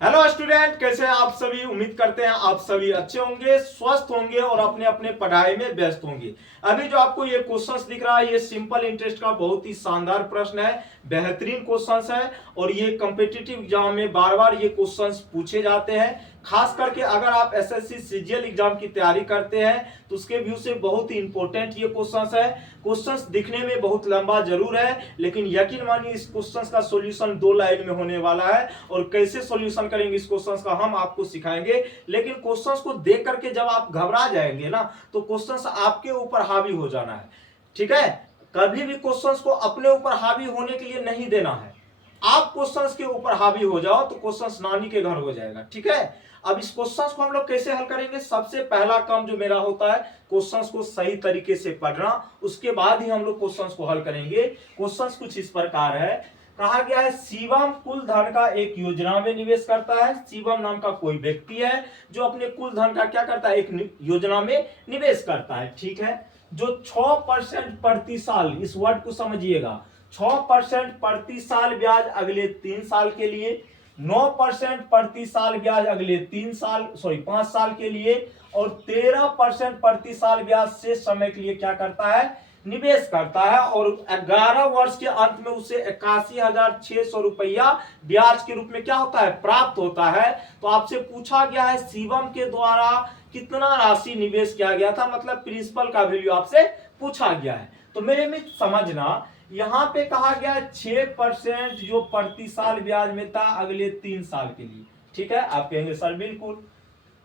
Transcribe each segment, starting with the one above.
Hello student, कैसे हैं आप सभी। उम्मीद करते हैं आप सभी अच्छे होंगे, स्वस्थ होंगे और अपने अपने पढ़ाई में व्यस्त होंगे। अभी जो आपको ये क्वेश्चंस दिख रहा है, ये सिंपल इंटरेस्ट का बहुत ही शानदार प्रश्न है, बेहतरीन क्वेश्चंस है और ये कॉम्पिटिटिव एग्जाम में बार बार ये क्वेश्चंस पूछे जाते हैं। खास करके अगर आप एसएससी सीजीएल एग्जाम की तैयारी करते हैं तो उसके व्यू से बहुत ही इंपॉर्टेंट ये क्वेश्चंस है। क्वेश्चंस दिखने में बहुत लंबा जरूर है, लेकिन यकीन मानिए इस क्वेश्चंस का सॉल्यूशन 2 लाइन में होने वाला है और कैसे सॉल्यूशन करेंगे इस क्वेश्चंस का हम आपको सिखाएंगे। लेकिन क्वेश्चंस को देख करके जब आप घबरा जाएंगे ना, तो क्वेश्चंस आपके ऊपर हावी हो जाना है। ठीक है, कभी भी क्वेश्चंस को अपने ऊपर हावी होने के लिए नहीं देना है। आप क्वेश्चंस के ऊपर हावी हो जाओ तो क्वेश्चंस नानी के घर हो जाएगा। ठीक है, अब इस क्वेश्चंस को हम लोग कैसे हल करेंगे। सबसे पहला काम जो मेरा होता है क्वेश्चंस को सही तरीके से पढ़ना, उसके बाद ही हम लोग क्वेश्चंस को हल करेंगे। क्वेश्चंस कुछ इस प्रकार है, कहा गया है शिवम कुल धन का एक योजना में निवेश करता है। शिवम नाम का कोई व्यक्ति है जो अपने कुल धन का क्या करता है, एक योजना में निवेश करता है। ठीक है, जो 6% प्रति साल, इस वर्ड को समझिएगा, 6% प्रति साल ब्याज अगले 3 साल के लिए, 9% प्रति साल ब्याज अगले 5 साल के लिए और 13% प्रति साल ब्याज से समय के लिए क्या करता है, निवेश करता है। और 11 वर्ष के अंत में उसे 81,600 रुपया ब्याज के रूप में क्या होता है, प्राप्त होता है। तो आपसे पूछा गया है शिवम के द्वारा कितना राशि निवेश किया गया था, मतलब प्रिंसिपल का वैल्यू आपसे पूछा गया है। तो मेरे मित्र समझना, यहां पे कहा गया 6% जो प्रति साल ब्याज मिलता है अगले 3 साल के लिए। ठीक है, आप कहेंगे सर बिल्कुल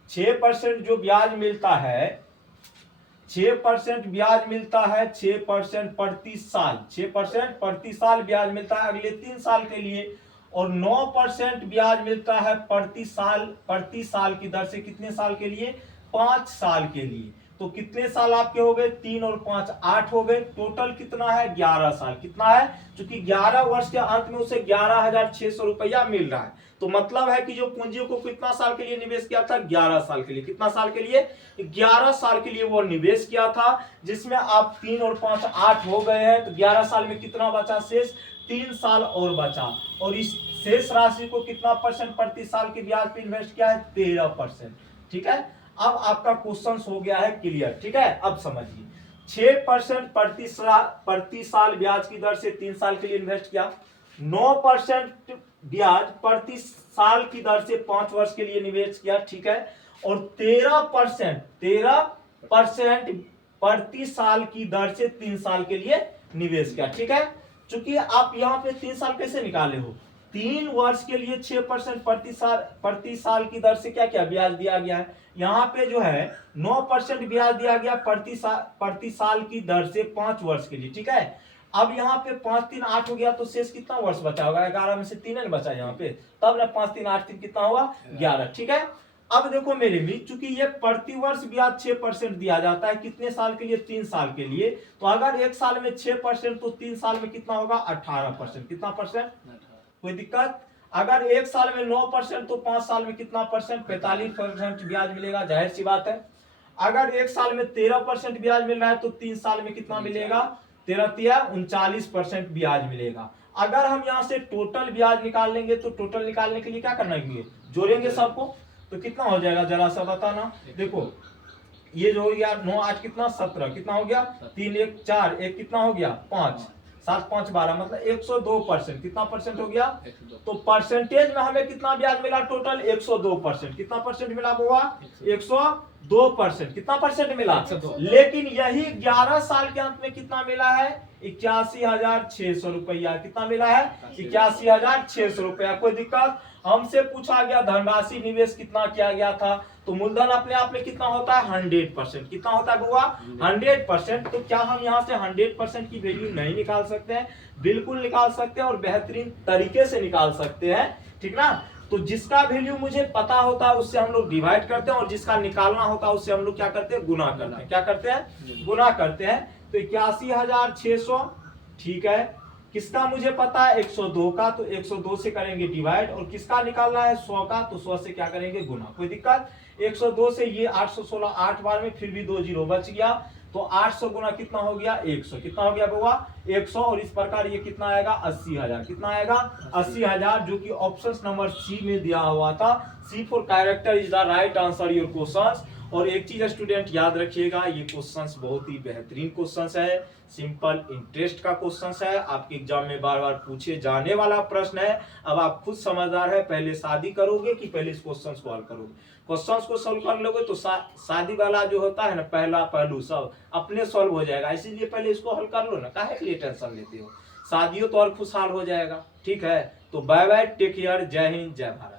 6% जो ब्याज मिलता है, 6% ब्याज मिलता है, 6% प्रति साल, 6% प्रति साल ब्याज मिलता है अगले 3 साल के लिए और 9% ब्याज मिलता है प्रति साल की दर से कितने साल के लिए, 5 साल के लिए। तो कितने साल आपके हो गए, 3 और 5 8 हो गए, टोटल कितना है 11 साल। कितना है, क्योंकि 11 वर्ष के अंत में उसे 11,600 रुपया मिल रहा है। तो मतलब है कि जो पूंजी को कितना साल के लिए निवेश किया था, 11 साल के लिए। कितना साल के लिए, 11 साल के लिए वो निवेश किया था, जिसमें आप 3 और 5 8 हो गए हैं। तो 11 साल में कितना बचा शेष, 3 साल और बचा और इस शेष राशि को कितना परसेंट प्रति साल के ब्याज पे इन्वेस्ट किया है, 13%। ठीक है, अब आपका क्वेश्चन हो गया है क्लियर। ठीक है, अब समझिए 6% प्रति साल ब्याज की दर से 3 साल के लिए इन्वेस्ट किया, 9% ब्याज प्रति साल की दर से 5 वर्ष के लिए निवेश किया। ठीक है, और 13% प्रति साल की दर से 3 साल के लिए निवेश किया। ठीक है, चूंकि आप यहां पे 3 साल कैसे निकाले हो, 3 वर्ष के लिए 6% प्रति साल की दर से क्या क्या ब्याज दिया गया है। यहाँ पे जो है 9% ब्याज दिया गया प्रति साल की दर से 5 वर्ष के लिए। ठीक है, अब यहाँ पे 5 3 8 हो गया, तो शेष कितना वर्ष बचा होगा, 11 में से 3 बचा यहाँ पे, तब ना 5 3 8 3 कितना होगा, 11। ठीक है, अब देखो मेरे भी, चूंकि ये प्रति वर्ष ब्याज 6% दिया जाता है, कितने साल के लिए, 3 साल के लिए। तो अगर 1 साल में 6% तो 3 साल में कितना होगा, 18%। कितना परसेंट, कोई दिक्कत। अगर 1 साल में 9% तो 5 साल में कितना परसेंट, 45% ब्याज मिलेगा, जाहिर सी बात है। अगर 1 साल में 13% ब्याज मिल रहा है तो 3 साल में कितना मिलेगा, 39% ब्याज मिलेगा। अगर हम यहां से टोटल ब्याज निकाल लेंगे तो टोटल निकालने के लिए क्या करना है, जोड़ेंगे सबको, तो कितना हो जाएगा जरा सा बताना। देखो ये जो हो गया 9 8 कितना 17, कितना हो गया 3 1 4, 1 कितना हो गया 5, 7 5 12, मतलब 102%। कितना परसेंट हो गया, तो परसेंटेज में हमें कितना ब्याज मिला, टोटल 102%। कितना परसेंट मिला हुआ, 102%। कितना परसेंट मिला, लेकिन यही 11 साल के अंत में कितना मिला है, 81,600 रुपया। कितना मिला है, 81,600 रुपया। कोई दिक्कत, हमसे पूछा गया धनराशि निवेश कितना किया गया था, तो मूलधन अपने आप में कितना होता है, 100%। कितना होता है बुआ, 100%। तो क्या हम यहाँ से 100% की वैल्यू नहीं निकाल सकते हैं, बिल्कुल निकाल सकते हैं और बेहतरीन तरीके से निकाल सकते हैं। ठीक ना, तो जिसका वैल्यू मुझे पता होता है उससे हम लोग डिवाइड करते हैं और जिसका निकालना होता है उससे हम लोग क्या करते हैं, गुना करते हैं। क्या करते हैं, गुना करते हैं। तो 81,600, ठीक है, किसका मुझे पता है 102 का, तो 102 से करेंगे डिवाइड, और किसका निकालना है 100 का, तो 100 से क्या करेंगे, गुना। कोई दिक्कत, 102 से ये 816, 8 बार में फिर भी 2 जीरो बच गया, तो 800 गुना कितना हो गया 100, कितना हो गया बउआ 100, और इस प्रकार ये कितना आएगा 80,000, कितना आएगा 80,000, जो कि ऑप्शन नंबर सी में दिया हुआ था। C for character is the right answer your questions. और एक चीज स्टूडेंट याद रखिएगा, ये क्वेश्चंस बहुत ही बेहतरीन क्वेश्चंस है, सिंपल इंटरेस्ट का क्वेश्चंस है, आपके एग्जाम में बार बार पूछे जाने वाला प्रश्न है। अब आप खुद समझदार है, पहले शादी करोगे कि पहले इस क्वेश्चंस को हल करोगे? क्वेश्चंस को सॉल्व कर लोगे तो शादी वाला जो होता है ना पहला पहलू सब अपने सॉल्व हो जाएगा, इसीलिए पहले इसको हल कर लो ना, काहे के लिए टेंशन लेते हो? शादियों तो और खुशहाल हो जाएगा। ठीक है, तो बाय बाय, टेक केयर, जय हिंद, जय भारत।